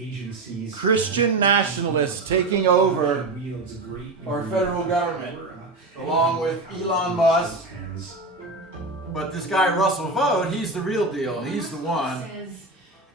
agencies. Christian nationalists taking over our federal government, along with Elon Musk. But this guy, Russell Vought, he's the real deal. He's the one.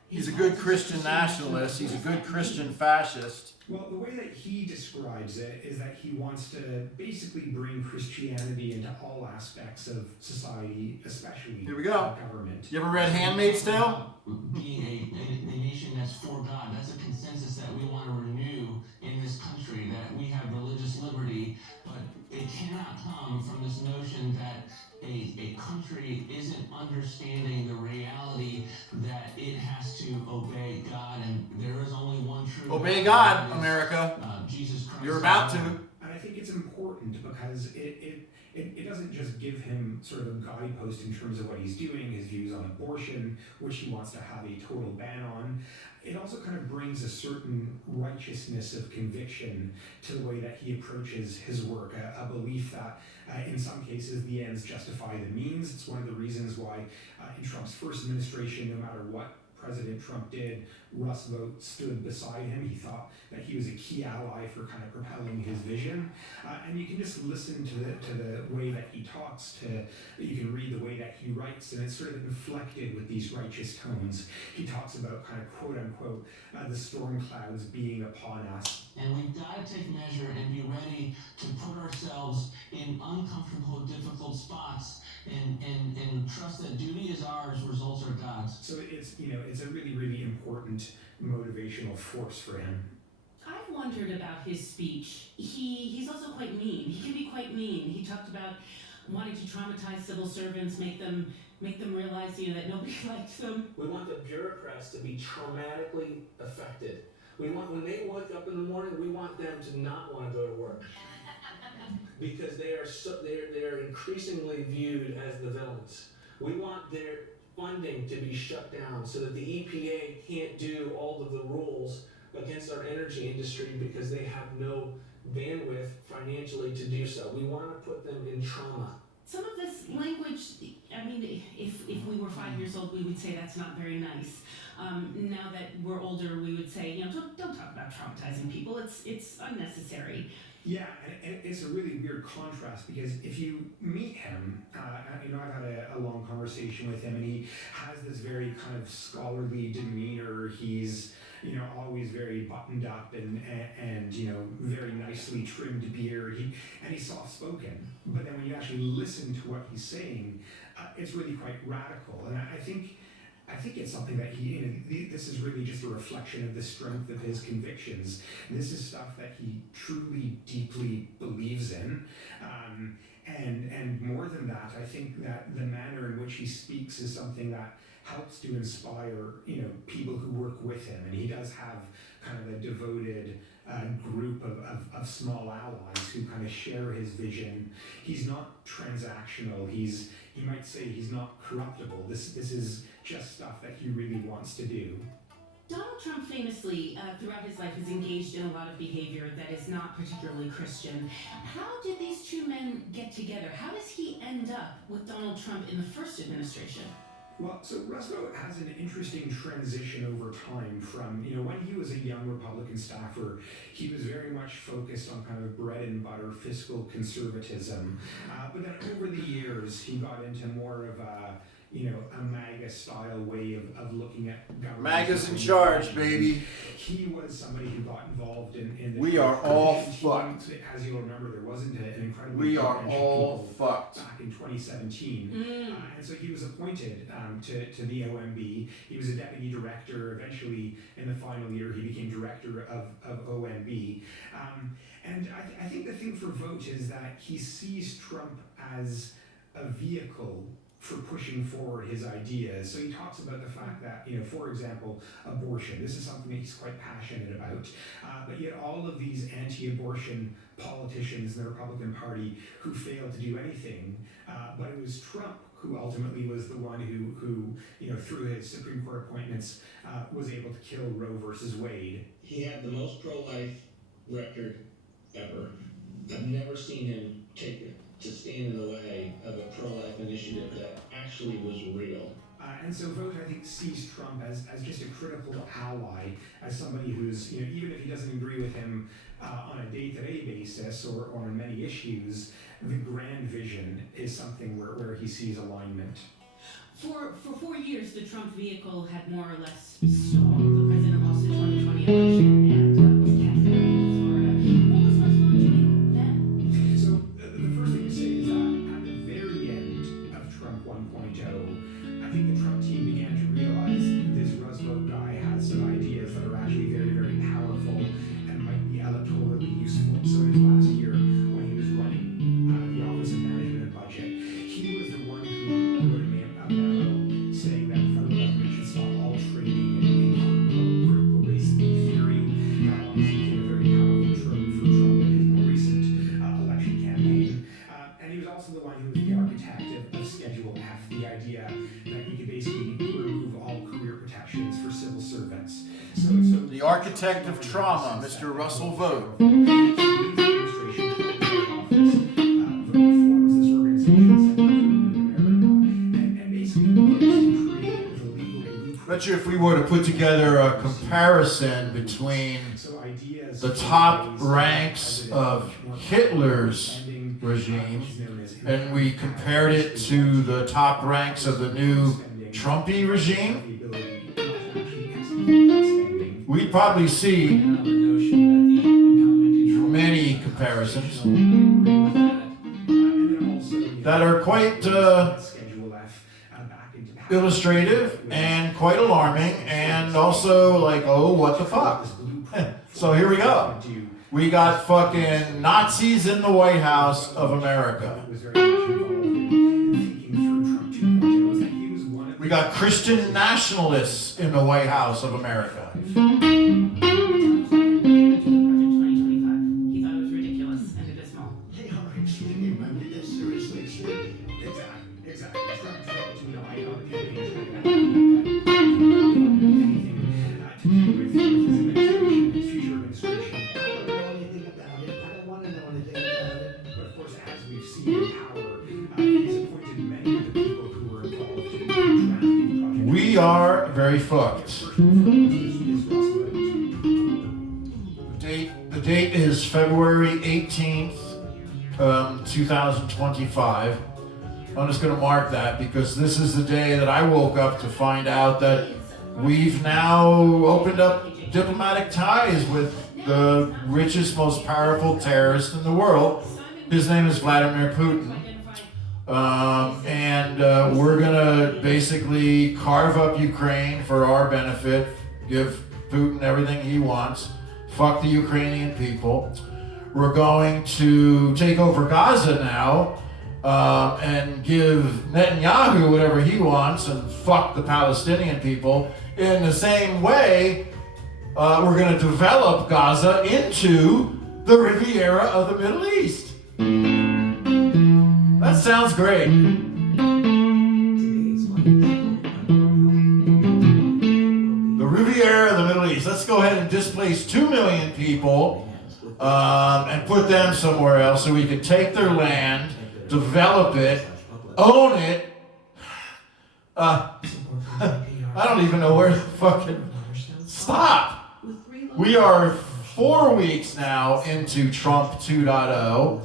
He's a good Christian nationalist. He's a good Christian fascist. Well, the way that he describes it is that he wants to basically bring Christianity into all aspects of society, especially Here we go. Government. You ever read Handmaid's Tale? Being a nation that's for God, that's a consensus that we want to renew in this country, that we have religious liberty, but it cannot come from this notion that a country isn't understanding the reality that it has to obey God, and there is only one true Obey God, America. Jesus Christ. You're about to. And I think it's important because it doesn't just give him sort of a guidepost in terms of what he's doing, his views on abortion, which he wants to have a total ban on. It also kind of brings a certain righteousness of conviction to the way that he approaches his work, a belief that in some cases the ends justify the means. It's one of the reasons why in Trump's first administration, no matter what President Trump did, Russ Vought stood beside him. He thought that he was a key ally for kind of propelling his vision. And you can just listen to the way that he talks, you can read the way that he writes, and it's sort of inflected with these righteous tones. He talks about kind of quote unquote the storm clouds being upon us. And we've got to take measure and be ready to put ourselves in uncomfortable, difficult spots and trust that duty is ours, results are God's. So it's a really, really important motivational force for him. I've wondered about his speech. He's also quite mean. He can be quite mean. He talked about wanting to traumatize civil servants, make them realize that nobody likes them. We want the bureaucrats to be traumatically affected. We want, when they wake up in the morning, we want them to not want to go to work. Because they are increasingly viewed as the villains. We want their funding to be shut down so that the EPA can't do all of the rules against our energy industry because they have no bandwidth financially to do so. We want to put them in trauma. Some of this language, if we were 5 years old, we would say that's not very nice. Now that we're older, we would say, don't talk about traumatizing people. It's unnecessary. Yeah, and it's a really weird contrast because if you meet him, I've had a long conversation with him, and he has this very kind of scholarly demeanor. He's always very buttoned up and very nicely trimmed beard. He's soft spoken. But then when you actually listen to what he's saying, it's really quite radical. And I think it's something that this is really just a reflection of the strength of his convictions. This is stuff that he truly, deeply believes in. And more than that, I think that the manner in which he speaks is something that helps to inspire, people who work with him. And he does have kind of a devoted group of small allies who kind of share his vision. He's not transactional. You might say he's not corruptible. This is just stuff that he really wants to do. Donald Trump famously, throughout his life, has engaged in a lot of behavior that is not particularly Christian. How did these two men get together? How does he end up with Donald Trump in the first administration? Well, so Russ Vought has an interesting transition over time from, when he was a young Republican staffer, he was very much focused on kind of bread and butter fiscal conservatism. But then over the years, he got into more of a MAGA-style way of looking at government. MAGA's in charge, baby. He was somebody who got involved in the... We are all fucked. As you'll remember, there wasn't an incredibly... We are all fucked. Back in 2017. And so he was appointed to the OMB. He was a deputy director. Eventually, in the final year, he became director of OMB. And I think the thing for Vought is that he sees Trump as a vehicle for pushing forward his ideas. So he talks about the fact that, for example, abortion. This is something that he's quite passionate about. But yet all of these anti-abortion politicians in the Republican Party who failed to do anything, but it was Trump who ultimately was the one who through his Supreme Court appointments, was able to kill Roe versus Wade. He had the most pro-life record ever. I've never seen him to stand in the way of a pro-life initiative that actually was real. And so Vogt, I think, sees Trump as just a critical ally, as somebody who's, even if he doesn't agree with him on a day-to-day basis or on many issues, the grand vision is something where he sees alignment. For 4 years, the Trump vehicle had more or less stalled. The president lost the 2020 election and was cast out into Florida. What was Russell doing then? So the first thing to say is that at the very end of Trump 1.0, I think the Trump team began to realize this Roosevelt guy has some ideas that are actually very, very powerful and might be electorally useful. So in his last year, when he was running the Office of Management and Budget, he was the one who wrote a memo saying that the federal government should stop all trading in critical race theory. That obviously became a very powerful trope for Trump in his more recent election campaign. And he was also the one who was the architect of Schedule F, the idea that you could basically remove all career protections for civil servants. So The architect of trauma, Mr. Russell Vogt. Bet you if we were to put together a comparison between the top ranks of Hitler's regime and we compared it to the top ranks of the new Trumpy regime, we'd probably see many comparisons that are quite illustrative and quite alarming and also like, oh, what the fuck? So here we go. We got fucking Nazis in the White House of America. We got Christian nationalists in the White House of America. He thought it was ridiculous and abysmal. They are extreme. I mean, they're seriously extreme. Exactly. Trump to the White House anything to do with his administration, his future administration. I don't know anything about it. I don't want to know anything about it. But of course, as we've seen in power, he's appointed many of the people who were involved in drafting Project. We are very fucked. The date is February 18th, 2025. I'm just going to mark that because this is the day that I woke up to find out that we've now opened up diplomatic ties with the richest, most powerful terrorist in the world. His name is Vladimir Putin. And we're going to basically carve up Ukraine for our benefit, give Putin everything he wants, fuck the Ukrainian people. We're going to take over Gaza now and give Netanyahu whatever he wants and fuck the Palestinian people. In the same way, we're going to develop Gaza into the Riviera of the Middle East. That sounds great. The Riviera of the Middle East. Let's go ahead and displace 2 million people and put them somewhere else so we can take their land, develop it, own it. I don't even know where to fucking stop. We are 4 weeks now into Trump 2.0.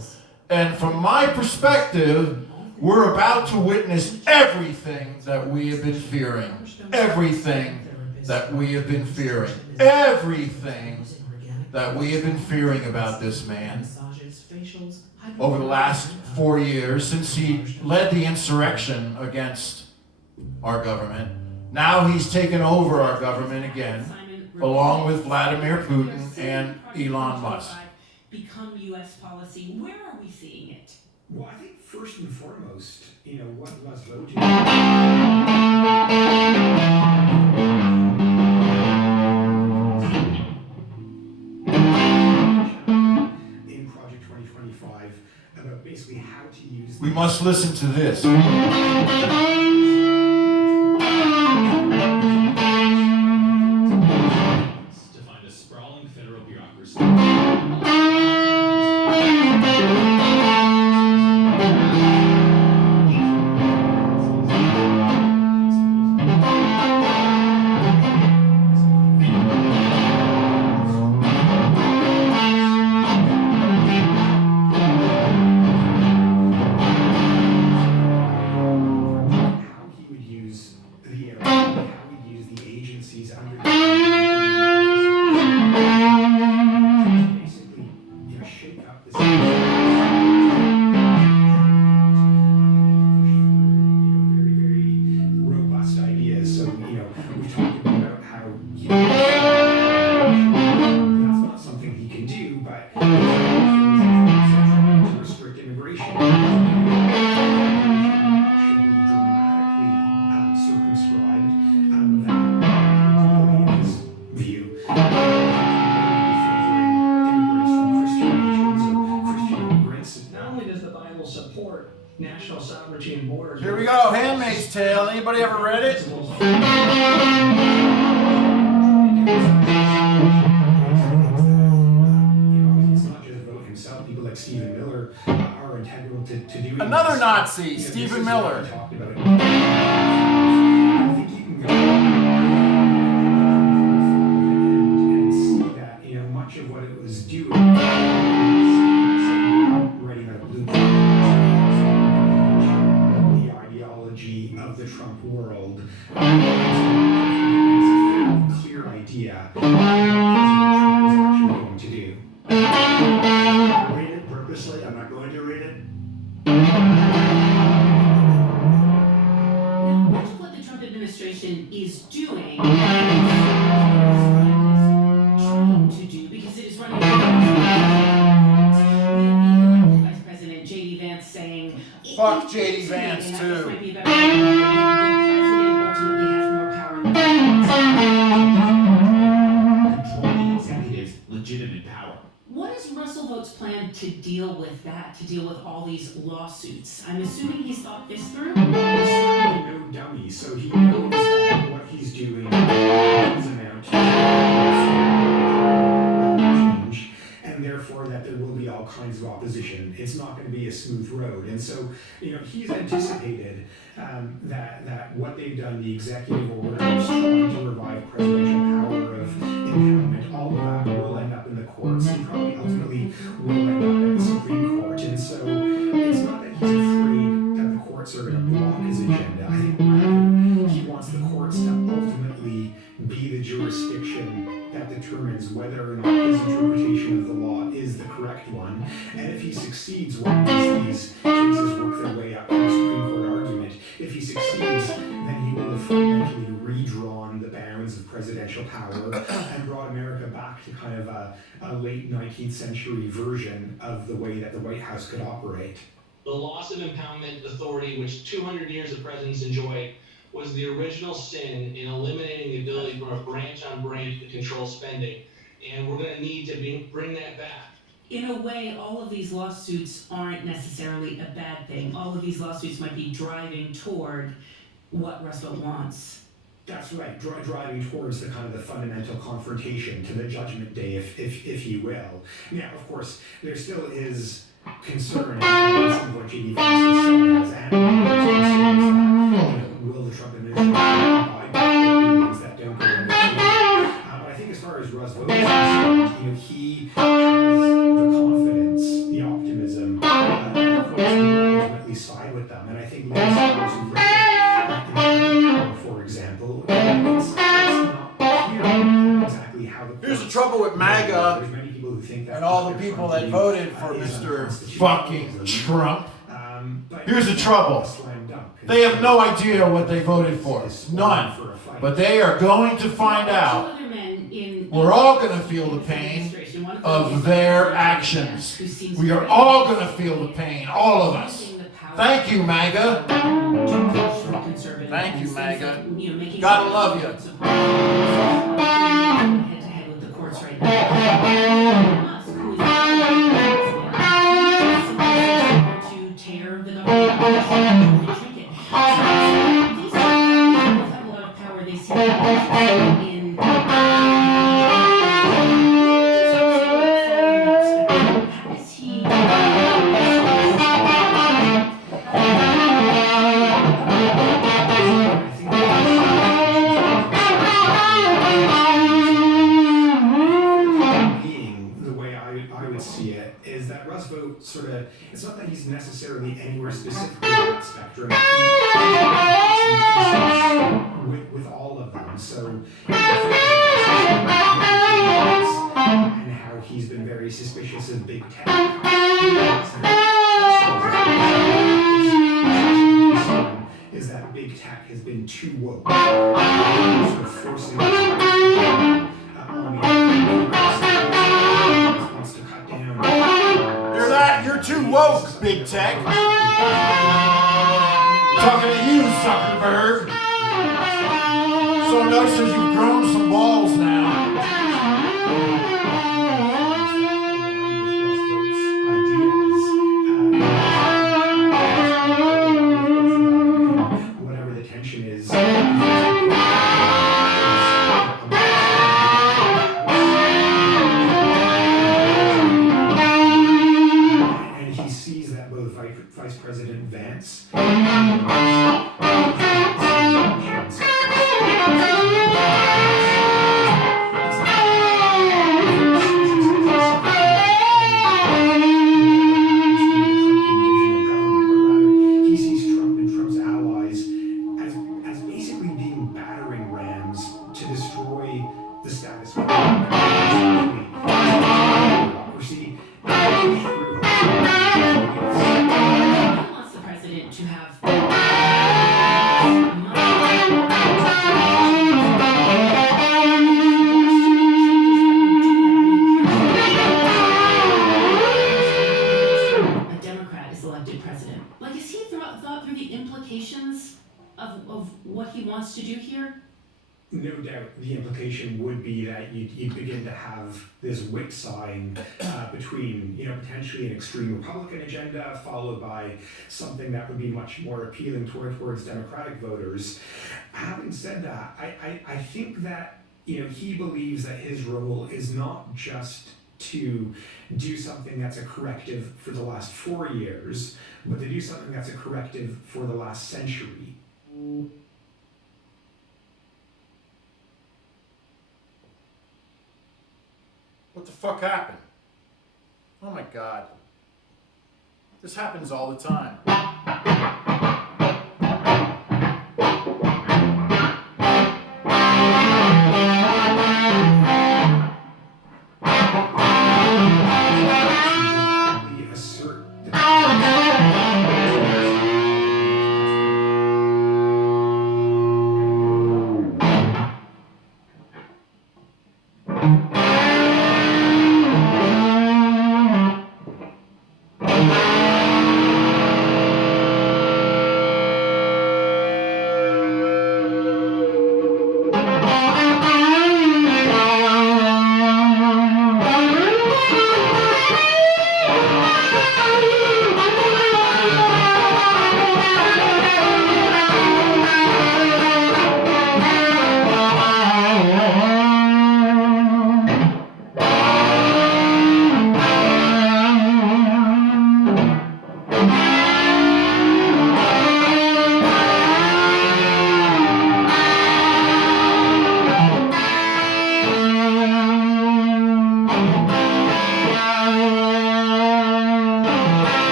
And from my perspective, we're about to witness everything that we have been fearing. Everything that we have been fearing. Everything that we have been fearing about this man over the last 4 years since he led the insurrection against our government. Now he's taken over our government again, along with Vladimir Putin and Elon Musk. Become U.S. policy. Where are we seeing it? Well, I think first and foremost, what was voted in Project 2025 about basically how to use. We must listen to this. To find a sprawling federal bureaucracy. Anybody ever read it? People like Stephen Miller are integral to doing Another this. Nazi, Stephen Miller. Talked about it. I think you can go and see that much of what it was doing was writing a blueprint, the ideology of the Trump world. It's a fairly clear idea of what President Trump is actually going to do. Read it purposely. I'm not going to read it. Now, much of what the Trump administration is doing is trying to do because it is running. We have the elected Vice President J.D. Vance saying, Fuck J.D. Vance, and that too. this might be a better idea, the president ultimately has more power than the Control the executive's legitimate power. What is Russell Vote's plan to deal with that, to deal with all these lawsuits? I'm assuming he's thought this through? He's certainly no dummy, so he knows that what he's doing does amount to change, and therefore that there will be all kinds of opposition. It's not going to be a smooth road, and so he's anticipated that what they've done, the executive orders trying to revive presidential power of impoundment, all of that will end up in the courts, and probably ultimately will end up at the Supreme Court. And so it's not that he's afraid that the courts are going to block his agenda. I think rather he wants the courts to ultimately be the jurisdiction that determines whether or not his interpretation of the law is the correct one. And if he succeeds once these cases work their way up to the Supreme Court argument, if he succeeds, then he will have fundamentally redrawn the bounds of presidential power and brought America back to kind of a late 19th century version of the way that the White House could operate. The loss of impoundment authority, which 200 years of presidents enjoyed, was the original sin in eliminating the ability for a branch on branch to control spending. And we're going to need to bring that back. In a way, all of these lawsuits aren't necessarily a bad thing. All of these lawsuits might be driving toward what Russell wants. That's right, driving towards the kind of the fundamental confrontation to the judgment day, if you will. Now, of course, there still is concern, and some of what J.D. Vance has said as concerns that, will the Trump administration abide by rulings that don't go in their favor? But I think as far as Russ Vote is concerned, he has the confidence, the optimism, that the courts will ultimately side with them. And I think legislators who look at power, for example, it's not clear exactly how the Here's the trouble with MAGA There's many people who think that and all the people that voted for is Mr. unconstitutional. fucking Trump. But Here's the trouble. a slam dunk. They have no idea what they voted for. None. But they are going to find out. We're all going to feel the pain of their actions. We are all going to feel the pain, all of us. Thank you, MAGA. Thank you, MAGA. Gotta love you. Head-to-head with the courts right now. Musk, who is to tear the government and shrink it. These people have a lot of power. They see in how is he? The way I would see it is that Russ Vote sort of, it's not that he's necessarily anywhere specifically on that spectrum. With all of them. So, and how he's been very suspicious of big tech. Is that big tech has been too woke, sort of forcing us on the wants to cut down. Hear that? You're too woke, big tech. Talking to you, Zuckerberg. So notice that you've grown some balls now. Whatever the tension this whipsawing between, potentially an extreme Republican agenda followed by something that would be much more appealing towards Democratic voters. Having said that, I think that, he believes that his role is not just to do something that's a corrective for the last 4 years, but to do something that's a corrective for the last century. What the fuck happened? Oh my God. This happens all the time.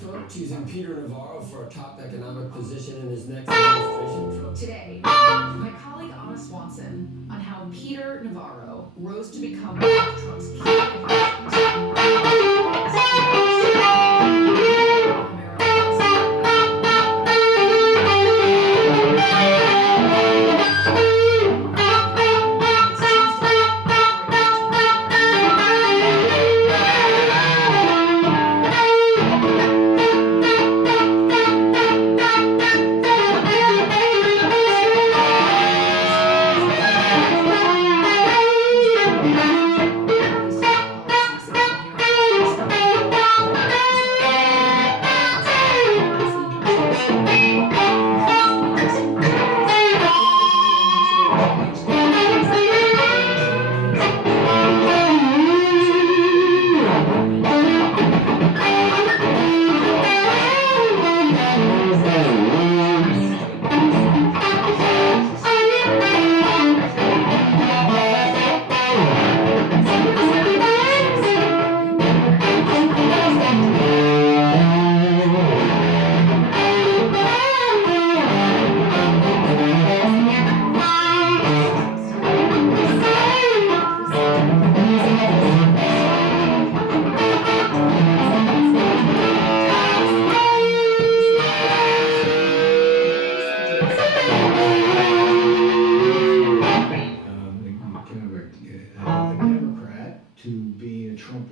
Trump choosing Peter Navarro for a top economic position in his next administration. Today, my colleague Anna Swanson on how Peter Navarro rose to become one of Trump's key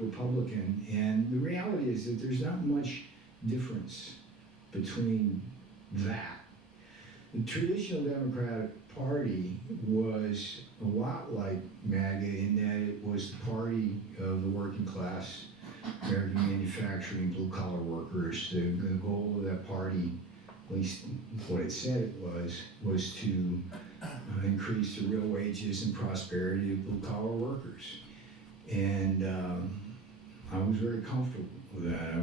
Republican, and the reality is that there's not much difference between that. The traditional Democratic Party was a lot like MAGA in that it was the party of the working class, American manufacturing, blue-collar workers. The goal of that party, at least what it said it was to increase the real wages and prosperity of blue-collar workers. And I was very comfortable with that.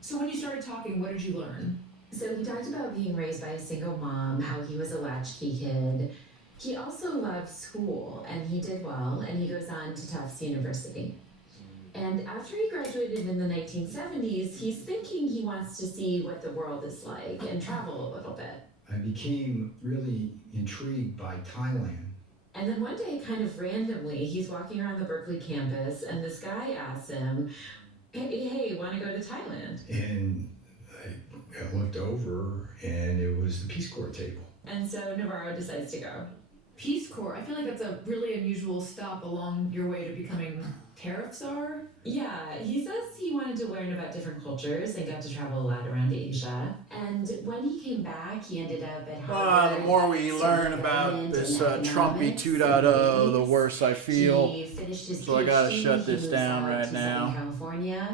So when you started talking, what did you learn? So he talked about being raised by a single mom, how he was a latchkey kid. He also loved school, and he did well, and he goes on to Tufts University. And after he graduated in the 1970s, he's thinking he wants to see what the world is like and travel a little bit. I became really intrigued by Thailand. And then one day, kind of randomly, he's walking around the Berkeley campus, and this guy asks him, hey, want to go to Thailand? And I looked over, and it was the Peace Corps table. And so Navarro decides to go. Peace Corps, I feel like that's a really unusual stop along your way to becoming tariff czar. Yeah, he says he wanted to learn about different cultures and got to travel a lot around Asia. And when he came back, he ended up at Harvard. The more we learn about this Trumpy 2.0, the worse I feel. He finished his So I gotta PhD. shut this He moves down out right to now. Southern California.